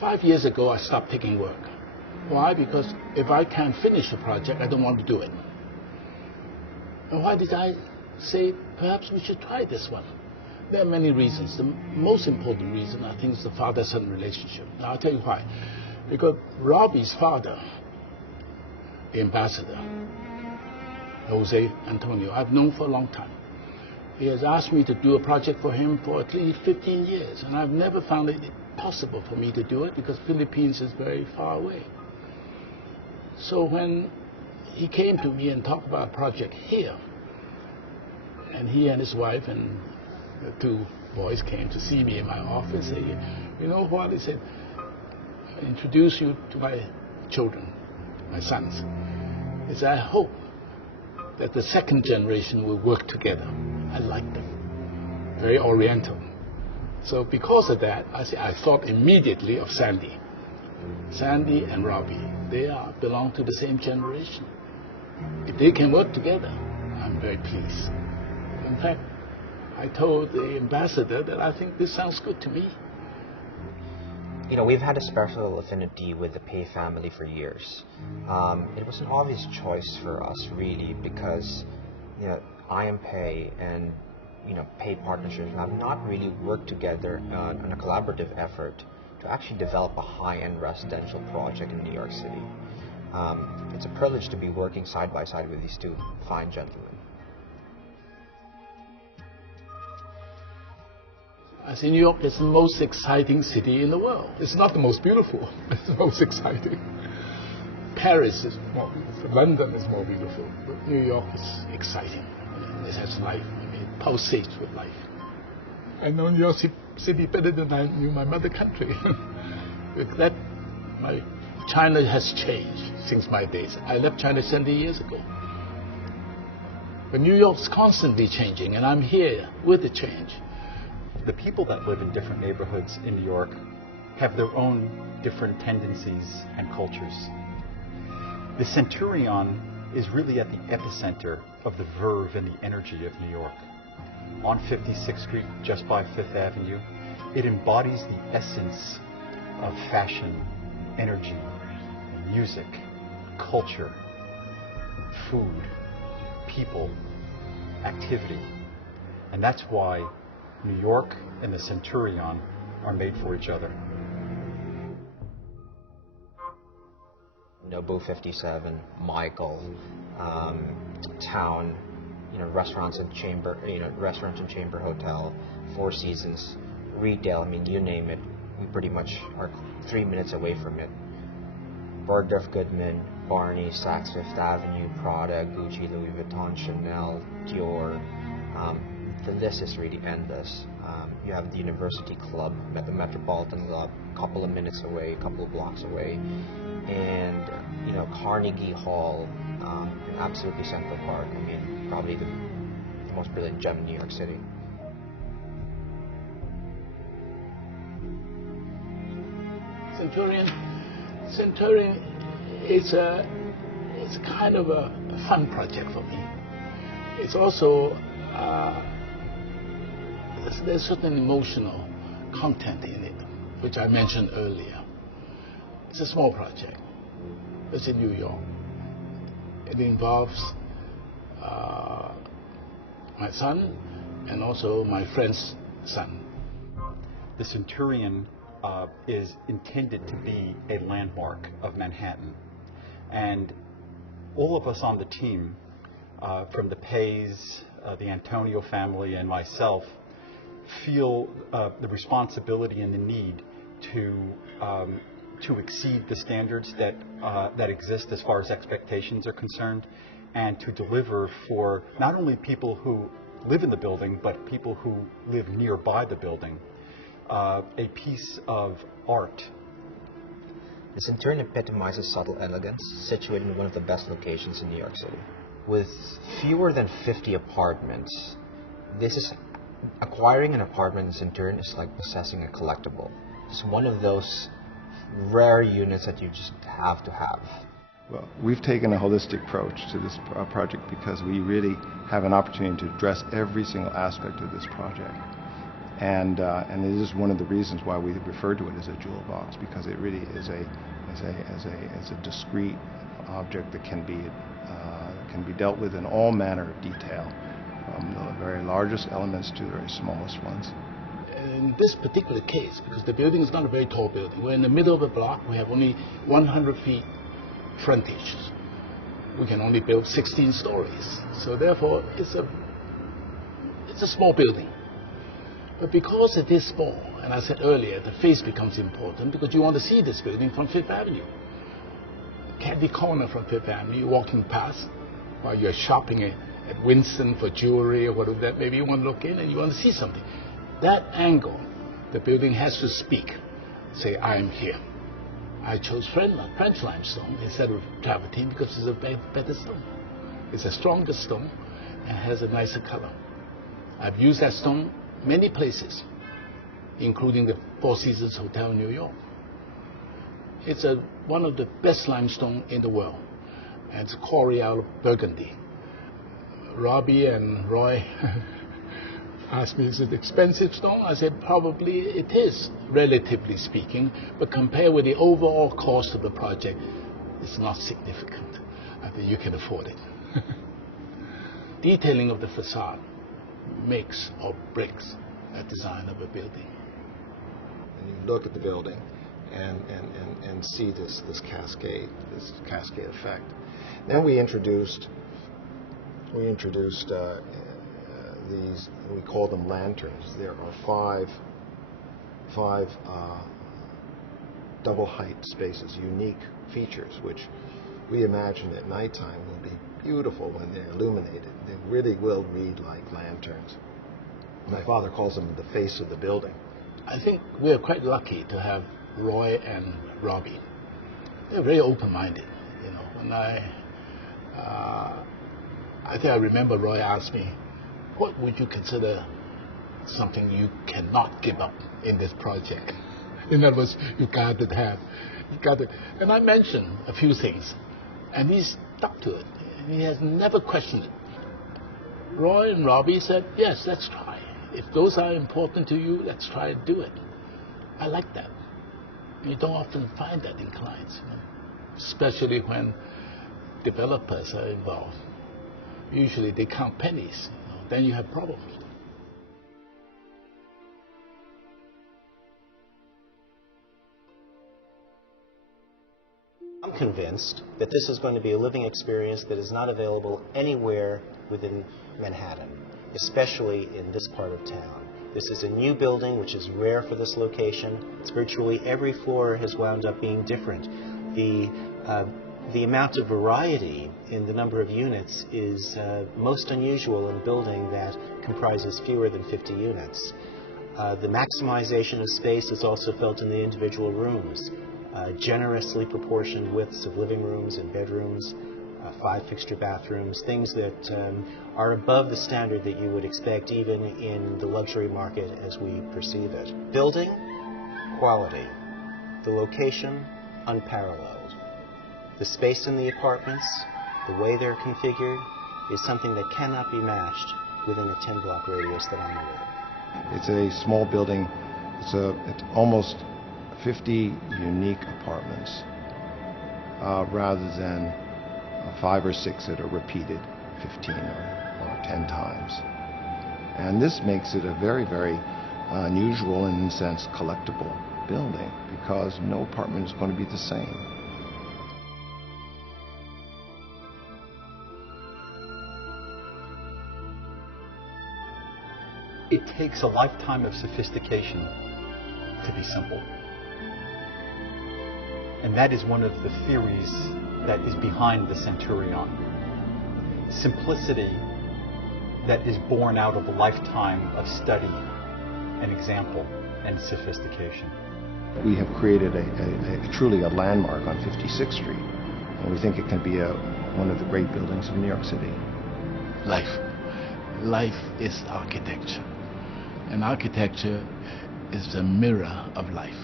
5 years ago, I stopped taking work. Why? Because if I can't finish a project, I don't want to do it. And why did I say, perhaps we should try this one? There are many reasons. The most important reason, I think, is the father-son relationship. Now, I'll tell you why. Because Robbie's father, the ambassador, Jose Antonio, I've known for a long time. He has asked me to do a project for him for at least 15 years, and I've never found it possible for me to do it because Philippines is very far away. So when he came to me and talked about a project here, and he and his wife and the two boys came to see me in my office, they, you know what, he said, I introduce you to my children, my sons. He said, I hope that the second generation will work together. I like them. Very Oriental. So because of that, I thought immediately of Sandy. Sandy and Robbie, they belong to the same generation. If they can work together, I'm very pleased. In fact, I told the ambassador that I think this sounds good to me. You know, we've had a special affinity with the Pei family for years. It was an obvious choice for us, really, because, you know, I am Pei and, you know, Pei Partnerships have not really worked together on a collaborative effort to actually develop a high-end residential project in New York City. It's a privilege to be working side by side with these two fine gentlemen. I say New York is the most exciting city in the world. It's not the most beautiful, it's the most exciting. Paris is more beautiful, London is more beautiful, but New York is exciting. It has life, it pulsates with life. I know New York City better than I knew my mother country. With that, China has changed since my days. I left China 70 years ago. But New York's constantly changing, and I'm here with the change. The people that live in different neighborhoods in New York have their own different tendencies and cultures. The Centurion is really at the epicenter of the verve and the energy of New York. On 56th Street, just by Fifth Avenue, it embodies the essence of fashion, energy, music, culture, food, people, activity. And that's why New York and the Centurion are made for each other. Nobu 57, Michael, Town, you know, restaurants and Chamber Hotel, Four Seasons, retail. I mean, you name it, we pretty much are 3 minutes away from it. Bergdorf Goodman, Barney, Saks Fifth Avenue, Prada, Gucci, Louis Vuitton, Chanel, Dior. The list is really endless. You have the University Club at the Metropolitan Club, a couple of minutes away, a couple of blocks away, and you know, Carnegie Hall, absolutely Central Park. I mean, probably the most brilliant gem in New York City. Centurion is it's kind of a fun project for me. It's also there's certain emotional content in it, which I mentioned earlier. It's a small project. It's in New York. It involves my son and also my friend's son. The Centurion is intended to be a landmark of Manhattan. And all of us on the team, from the Pays, the Antonio family, and myself, feel the responsibility and the need to exceed the standards that exist as far as expectations are concerned, and to deliver for not only people who live in the building, but people who live nearby the building, a piece of art. The Centurion epitomizes subtle elegance, situated in one of the best locations in New York City. With fewer than 50 apartments, acquiring an apartment in Centurion is like possessing a collectible. It's one of those rare units that you just have to have. Well, we've taken a holistic approach to this project because we really have an opportunity to address every single aspect of this project. And it is one of the reasons why we refer to it as a jewel box, because it really is a discrete object that can be dealt with in all manner of detail, from the very largest elements to the very smallest ones. In this particular case, because the building is not a very tall building, we're in the middle of a block, we have only 100 feet frontage. We can only build 16 stories. So therefore, it's a small building. But because it is small, and I said earlier, the face becomes important because you want to see this building from Fifth Avenue. Candy corner from Fifth Avenue, walking past while you're shopping at Winston for jewelry or whatever that maybe you want to look in and you want to see something. That angle, the building has to speak. Say, I am here. I chose French limestone instead of travertine because it's a better stone. It's a stronger stone and has a nicer color. I've used that stone many places, including the Four Seasons Hotel in New York. It's one of the best limestone in the world, and it's a quarry out of Burgundy. Robbie and Roy asked me, is it expensive stone? I said, probably it is, relatively speaking, but compared with the overall cost of the project, it's not significant. I think you can afford it. Detailing of the facade makes or breaks a design of a building. And you look at the building and see this cascade effect. Then we introduced these, we call them lanterns. There are five double height spaces, unique features, which we imagine at nighttime will be beautiful when they're illuminated. They really will read like lanterns. My father calls them the face of the building. I think we're quite lucky to have Roy and Robbie. They're very open-minded. You know, when I think I remember Roy asked me, what would you consider something you cannot give up in this project? In other words, you got to. And I mentioned a few things, and he stuck to it. He has never questioned it. Roy and Robbie said, yes, let's try. If those are important to you, let's try and do it. I like that. You don't often find that in clients, you know, especially when developers are involved. Usually they count pennies, you know, then you have problems. I'm convinced that this is going to be a living experience that is not available anywhere within Manhattan, especially in this part of town. This is a new building, which is rare for this location. It's virtually every floor has wound up being different. The amount of variety in the number of units is most unusual in a building that comprises fewer than 50 units. The maximization of space is also felt in the individual rooms. Generously proportioned widths of living rooms and bedrooms, 5 fixture bathrooms, things that are above the standard that you would expect even in the luxury market as we perceive it. Building, quality. The location, unparalleled. The space in the apartments, the way they're configured, is something that cannot be matched within a 10-block radius that I'm aware of. It's a small building. It's almost 50 unique apartments rather than 5 or 6 that are repeated 15 or 10 times. And this makes it a very, very unusual and in a sense collectible building because no apartment is going to be the same. It takes a lifetime of sophistication to be simple. And that is one of the theories that is behind the Centurion. Simplicity that is born out of a lifetime of study and example and sophistication. We have created truly a landmark on 56th Street, and we think it can be one of the great buildings of New York City. Life is architecture, and architecture is the mirror of life.